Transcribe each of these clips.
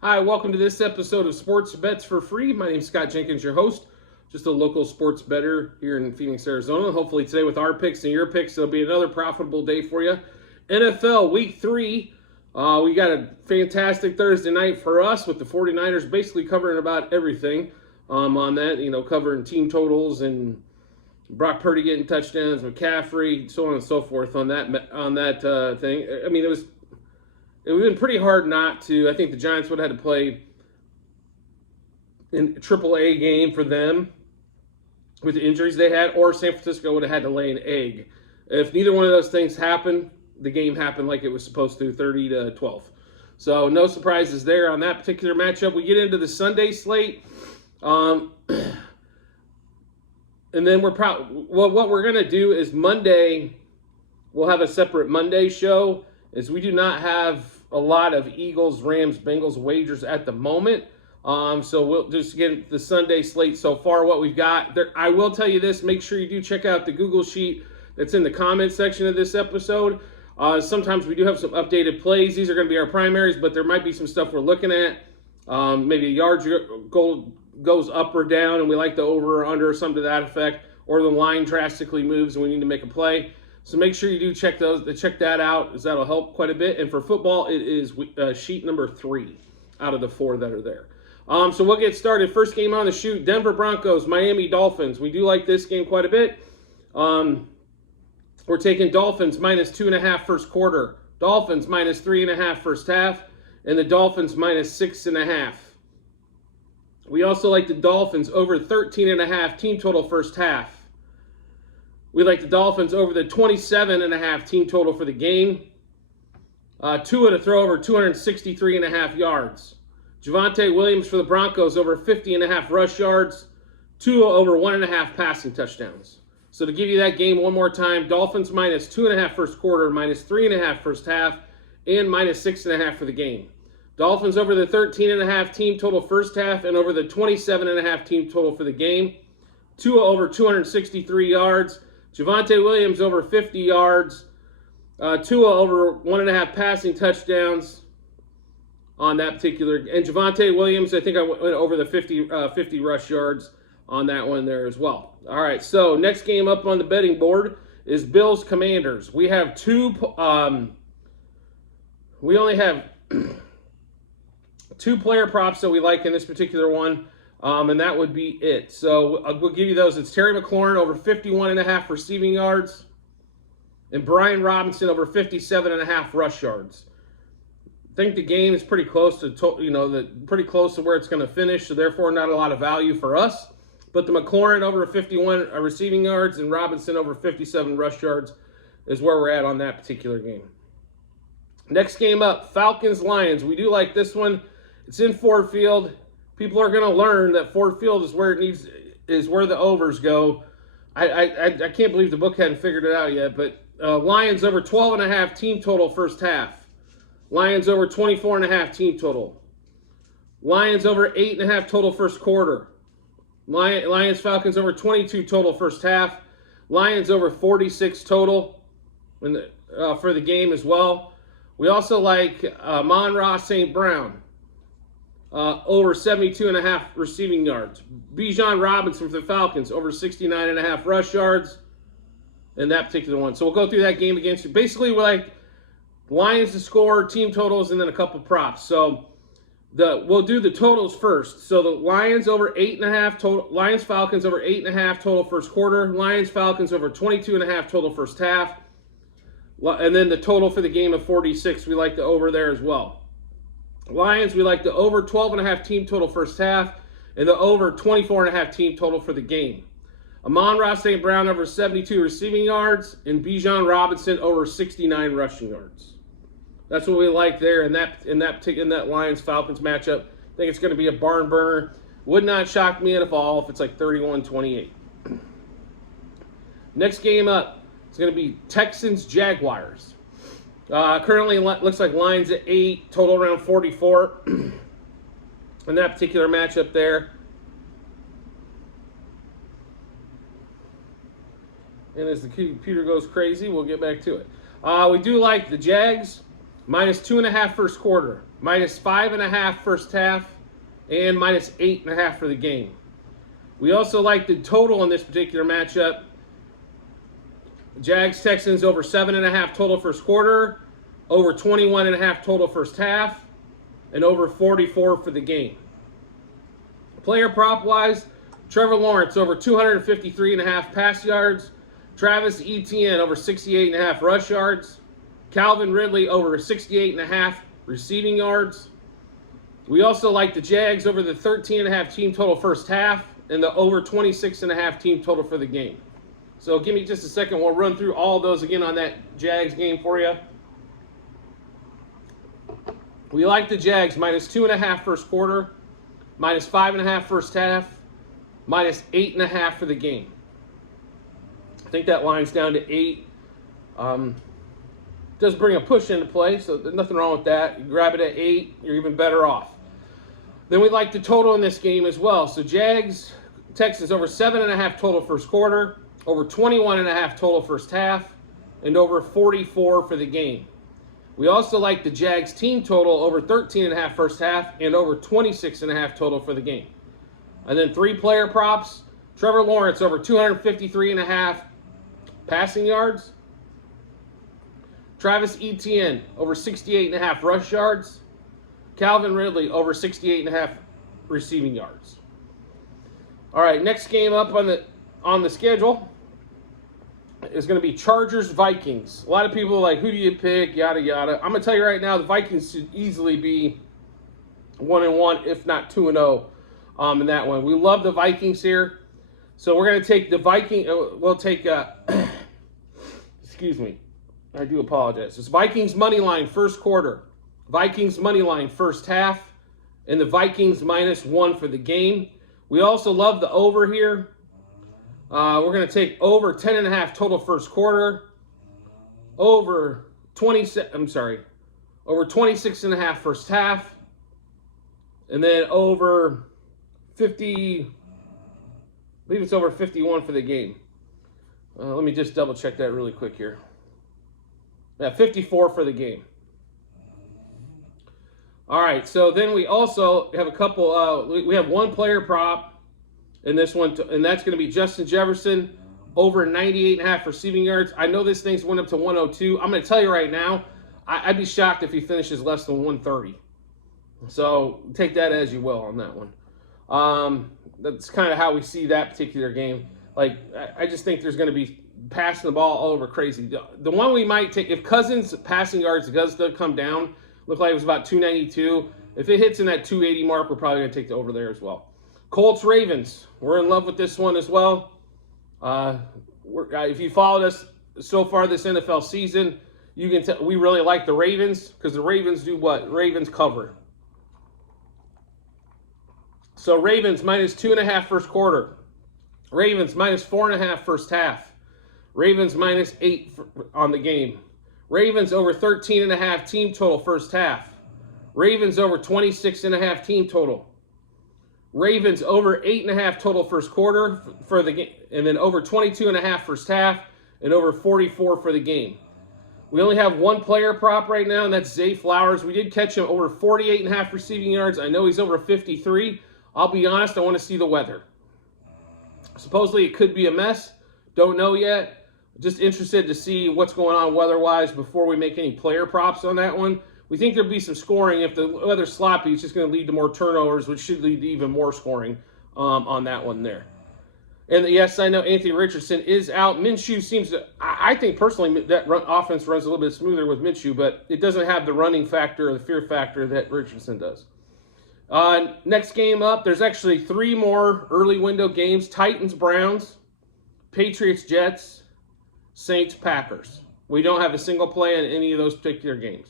Hi, welcome to this episode of Sports Bets for Free. My name is Scott Jenkins, your host, just a local sports bettor here in Phoenix, Arizona. Hopefully today with our picks and your picks, it'll be another profitable day for you. NFL Week 3, we got a fantastic Thursday night for us with the 49ers basically covering about everything on that, covering team totals and Brock Purdy getting touchdowns, McCaffrey, so on and so forth on that thing. I mean, it would have been pretty hard not to. I think the Giants would have had to play in a AAA game for them with the injuries they had, or San Francisco would have had to lay an egg. If neither one of those things happened, the game happened like it was supposed to, 30-12. So no surprises there on that particular matchup. We get into the Sunday slate. And then what we're going to do is Monday, we'll have a separate Monday show, as we do not have a lot of Eagles, Rams, Bengals wagers at the moment. So we'll just get the Sunday slate so far, what we've got. There, I will tell you this, make sure you do check out the Google Sheet that's in the comment section of this episode. Sometimes we do have some updated plays. These are going to be our primaries, but there might be some stuff we're looking at. Maybe a yard goal goes up or down, and we like the over or under or something to that effect, or the line drastically moves and we need to make a play. So make sure you do check that out, as that'll help quite a bit. And for football, it is sheet number 3 out of the 4 that are there. So we'll get started. First game on the shoot, Denver Broncos, Miami Dolphins. We do like this game quite a bit. We're taking Dolphins minus 2.5 first quarter, Dolphins minus 3.5 first half, and the Dolphins minus 6.5. We also like the Dolphins over 13.5 team total first half. We like the Dolphins over the 27.5 team total for the game. Tua to throw over 263.5 yards. Javonte Williams for the Broncos over 50.5 rush yards. Tua over 1.5 passing touchdowns. So to give you that game one more time, Dolphins minus 2.5 first quarter, minus 3.5 first half, and minus 6.5 for the game. Dolphins over the 13.5 team total first half and over the 27.5 team total for the game. Tua over 263 yards. Javonte Williams over 50 yards. Tua over 1.5 passing touchdowns on that particular. And Javonte Williams, I think I went over the 50 rush yards on that one there as well. All right, so next game up on the betting board is Bills Commanders. We have we only have 2 player props that we like in this particular one. And that would be it. So we'll give you those. It's Terry McLaurin over 51.5 receiving yards, and Brian Robinson over 57.5 rush yards. I think the game is pretty close to pretty close to where it's going to finish. So therefore, not a lot of value for us. But the McLaurin over 51 receiving yards and Robinson over 57 rush yards is where we're at on that particular game. Next game up, Falcons Lions. We do like this one. It's in Ford Field. People are going to learn that Ford Field is where the overs go. I can't believe the book hadn't figured it out yet, but Lions over 12.5 team total first half. Lions over 24.5 team total. Lions over 8.5 total first quarter. Lions Falcons over 22 total first half. Lions over 46 total for the game as well. We also like Amon-Ra St. Brown. Over 72.5 receiving yards. Bijan Robinson for the Falcons, over 69.5 rush yards in that particular one. So we'll go through that game against you. Basically, we're like Lions to score, team totals, and then a couple props. So we'll do the totals first. So the Lions over 8.5 total. Lions Falcons over 8.5 total first quarter. Lions Falcons over 22.5 total first half. And then the total for the game of 46. We like the over there as well. Lions, we like the over 12.5 team total first half and the over 24.5 team total for the game. Amon-Ra St. Brown over 72 receiving yards and Bijan Robinson over 69 rushing yards. That's what we like there in that Lions Falcons matchup. I think it's going to be a barn burner. Would not shock me at all if it's like 31-28. Next game up is going to be Texans Jaguars. Currently looks like lines at 8, total around 44 in that particular matchup there. And as the computer goes crazy, we'll get back to it. We do like the Jags minus 2.5 first quarter, minus 5.5 first half, and minus 8.5 for the game. We also like the total in this particular matchup. Jags Texans over 7.5 total first quarter, over 21.5 total first half, and over 44 for the game. Player prop wise, Trevor Lawrence over 253.5 pass yards, Travis Etienne over 68.5 rush yards, Calvin Ridley over 68.5 receiving yards. We also like the Jags over the 13.5 team total first half and the over 26.5 team total for the game. So give me just a second. We'll run through all of those again on that Jags game for you. We like the Jags minus 2.5 first quarter, minus 5.5 first half, minus 8.5 for the game. I think that line's down to 8. Does bring a push into play, so there's nothing wrong with that. You grab it at 8, you're even better off. Then we like the total in this game as well. So Jags, Texans over 7.5 total first quarter, over 21.5 total first half, and over 44 for the game. We also like the Jags team total over 13.5 first half and over 26.5 total for the game. And then 3 player props, Trevor Lawrence over 253.5 passing yards, Travis Etienne over 68.5 rush yards, Calvin Ridley over 68.5 receiving yards. All right, next game up on the schedule is going to be Chargers Vikings. A lot of people are like, who do you pick? Yada yada. I'm going to tell you right now, the Vikings should easily be 1-1, if not 2-0, in that one. We love the Vikings here, so we're going to take the Viking. We'll take. Excuse me. I do apologize. It's Vikings money line first quarter, Vikings money line first half, and the Vikings -1 for the game. We also love the over here. We're going to take over 10.5 total first quarter, over 26.5 first half, and then over 50. I believe it's over 51 for the game. Let me just double check that really quick here. Yeah, 54 for the game. All right, so then we also have a couple. We have 1 player prop in this one, and that's going to be Justin Jefferson over 98.5 receiving yards. I know this thing's went up to 102. I'm going to tell you right now, I'd be shocked if he finishes less than 130. So take that as you will on that one. That's kind of how we see that particular game. Like, I just think there's going to be passing the ball all over crazy. The one we might take, if Cousins' passing yards does come down, look like it was about 292. If it hits in that 280 mark, we're probably going to take the over there as well. Colts Ravens, we're in love with this one as well. If you followed us so far this NFL season, you can tell we really like the Ravens because the Ravens do what? Ravens cover. So Ravens -2.5 first quarter, Ravens -4.5 first half, Ravens -8 on the game, Ravens over 13.5 team total first half, Ravens over 26.5 team total, Ravens over 8.5 total first quarter for the game, and then over 22.5 first half, and over 44 for the game. We only have 1 player prop right now, and that's Zay Flowers. We did catch him over 48.5 receiving yards. I know he's over 53. I'll be honest, I want to see the weather. Supposedly it could be a mess. Don't know yet. Just interested to see what's going on weather-wise before we make any player props on that one. We think there'll be some scoring. If the weather's sloppy, it's just going to lead to more turnovers, which should lead to even more scoring on that one there. And yes, I know Anthony Richardson is out. Minshew seems to, I think personally that offense runs a little bit smoother with Minshew, but it doesn't have the running factor or the fear factor that Richardson does. Next game up, there's actually 3 more early window games. Titans, Browns, Patriots, Jets, Saints, Packers. We don't have a single play in any of those particular games.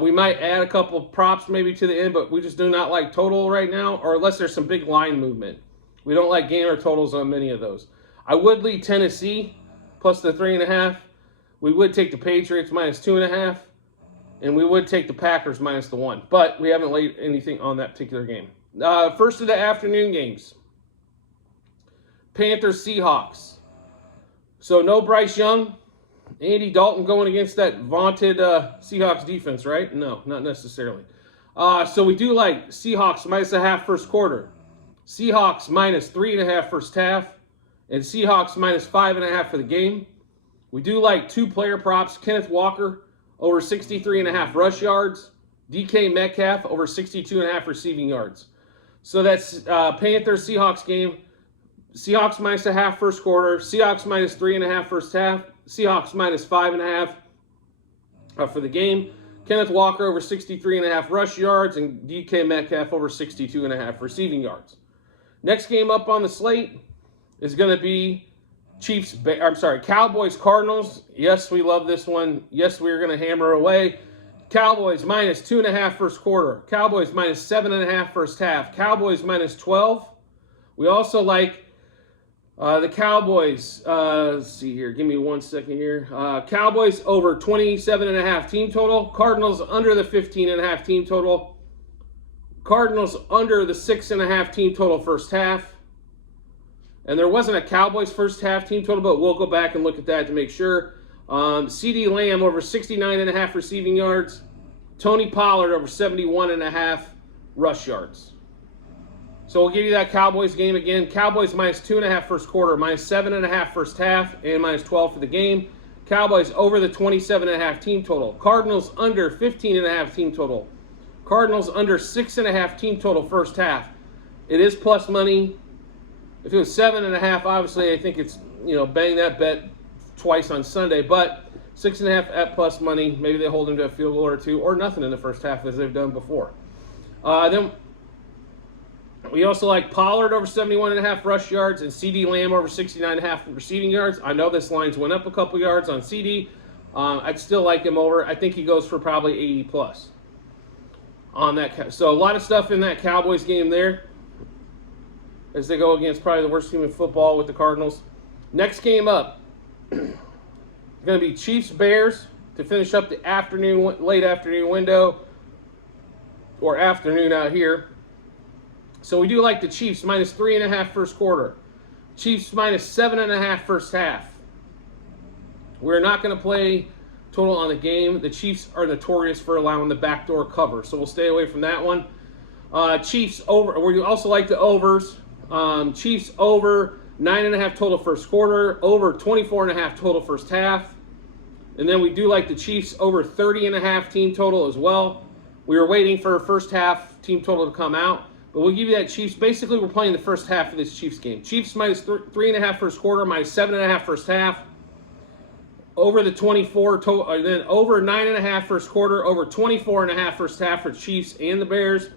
We might add a couple of props maybe to the end, but we just do not like total right now, or unless there's some big line movement. We don't like game or totals on many of those. I would lead Tennessee plus the 3.5. We would take the Patriots -2.5. And we would take the Packers -1. But we haven't laid anything on that particular game. First of the afternoon games. Panthers, Seahawks. So no Bryce Young. Andy Dalton going against that vaunted Seahawks defense, right? No, not necessarily. So we do like Seahawks -0.5 first quarter, Seahawks -3.5 first half, and Seahawks -5.5 for the game. We do like 2 player props, Kenneth Walker over 63.5 rush yards, DK Metcalf over 62.5 receiving yards. So that's Panthers Seahawks game. Seahawks -0.5 first quarter, Seahawks -3.5 first half, Seahawks -5.5 for the game. Kenneth Walker over 63.5 rush yards, and DK Metcalf over 62.5 receiving yards. Next game up on the slate is going to be Cowboys Cardinals. Yes, we love this one. Yes, we're going to hammer away. Cowboys -2.5 first quarter, Cowboys -7.5 first half, Cowboys -12. We also like the Cowboys. Let's see here. Give me 1 second here. Cowboys over 27.5 team total. Cardinals under the 15.5 team total. Cardinals under the 6.5 team total first half. And there wasn't a Cowboys first half team total, but we'll go back and look at that to make sure. CeeDee Lamb over 69.5 receiving yards. Tony Pollard over 71.5 rush yards. So we'll give you that Cowboys game again. Cowboys -2.5 first quarter, -7.5 first half, and -12 for the game. Cowboys over the 27.5 team total. Cardinals under 15.5 team total. Cardinals under 6.5 team total first half. It is plus money. If it was 7.5, obviously I think it's, bang that bet twice on Sunday. But 6.5 at plus money. Maybe they hold them to a field goal or two, or nothing in the first half as they've done before. Then we also like Pollard over 71.5 rush yards and CeeDee Lamb over 69.5 receiving yards. I know this line's went up a couple yards on CeeDee. I'd still like him over. I think he goes for probably 80 plus on that. So a lot of stuff in that Cowboys game there as they go against probably the worst team in football with the Cardinals. Next game up, going to be Chiefs-Bears to finish up the late afternoon window, or afternoon out here. So we do like the Chiefs -3.5 first quarter. Chiefs -7.5 first half. We're not going to play total on the game. The Chiefs are notorious for allowing the backdoor cover, so we'll stay away from that one. Chiefs over. We also like the overs. Chiefs over 9.5 total first quarter, over 24.5 total first half. And then we do like the Chiefs over 30.5 team total as well. We were waiting for a first half team total to come out, but we'll give you that Chiefs. Basically, we're playing the first half of this Chiefs game. Chiefs -3.5 first quarter, -7.5 first half. Over the 24 total, and then over 9.5 first quarter, over 24.5 first half for Chiefs and the Bears.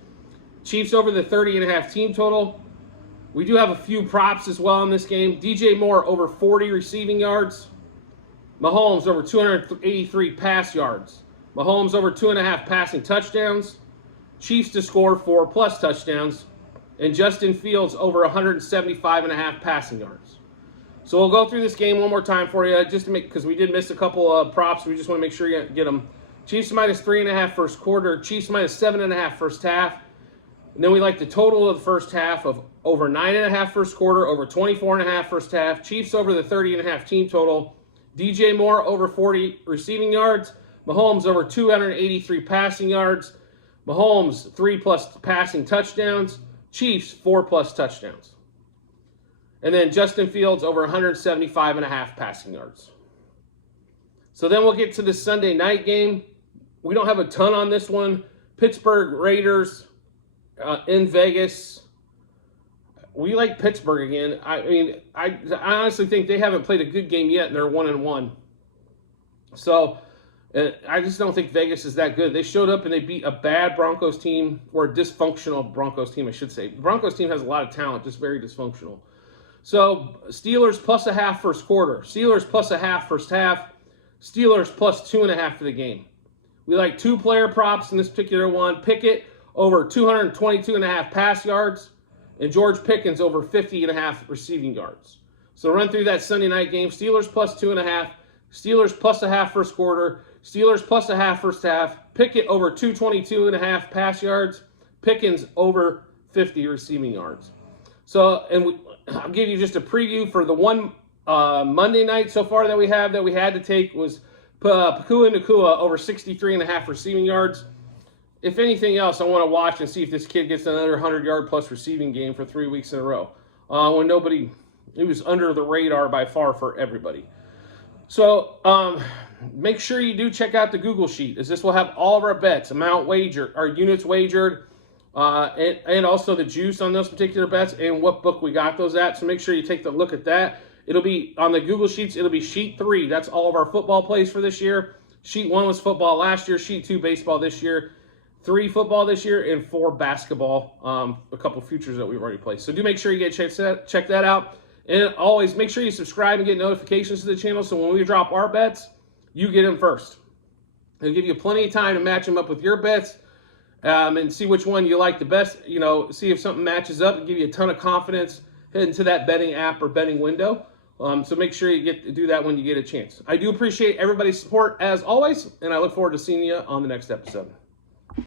Chiefs over the 30.5 team total. We do have a few props as well in this game. DJ Moore over 40 receiving yards. Mahomes over 283 pass yards. Mahomes over 2.5 passing touchdowns. Chiefs to score 4+ touchdowns. And Justin Fields over 175.5 passing yards. So we'll go through this game one more time for you, just to make, because we did miss a couple of props. We just want to make sure you get them. Chiefs -3.5 first quarter. Chiefs -7.5 first half. And then we like the total of the first half of over 9.5 first quarter, over 24.5 first half. Chiefs over the 30.5 team total. DJ Moore over 40 receiving yards. Mahomes over 283 passing yards. Mahomes 3+ passing touchdowns. Chiefs 4+ touchdowns. And then Justin Fields over 175.5 passing yards. So then we'll get to the Sunday night game. We don't have a ton on this one. Pittsburgh Raiders in Vegas. We like Pittsburgh again. I honestly think they haven't played a good game yet, and they're 1-1. So I just don't think Vegas is that good. They showed up and they beat a bad Broncos team, or a dysfunctional Broncos team, I should say. The Broncos team has a lot of talent, just very dysfunctional. So Steelers +0.5 first quarter. Steelers +0.5 first half. Steelers +2.5 for the game. We like 2 player props in this particular one. Pickett over 222.5 pass yards, and George Pickens over 50.5 receiving yards. So run through that Sunday night game. Steelers +2.5. Steelers +0.5 first quarter. Steelers +0.5 first half. Pickett over 222.5 pass yards. Pickens over 50 receiving yards. So, and I'll give you just a preview for the one Monday night so far that we had to take was Puka Nacua over 63.5 receiving yards. If anything else, I want to watch and see if this kid gets another 100-yard plus receiving game for 3 weeks in a row. When nobody, it was under the radar by far for everybody. So make sure you do check out the Google Sheet, as this will have all of our bets, amount wagered, our units wagered, and also the juice on those particular bets and what book we got those at. So make sure you take a look at that. It'll be on the Google Sheets. It'll be Sheet 3. That's all of our football plays for this year. Sheet 1 was football last year. Sheet 2, baseball this year. 3 football this year, and 4 basketball, a couple futures that we've already placed. So do make sure you get check that out. And always make sure you subscribe and get notifications to the channel, so when we drop our bets, you get them first. It'll give you plenty of time to match them up with your bets and see which one you like the best. You know, see if something matches up and give you a ton of confidence heading to that betting app or betting window. So make sure you get to do that when you get a chance. I do appreciate everybody's support as always, and I look forward to seeing you on the next episode.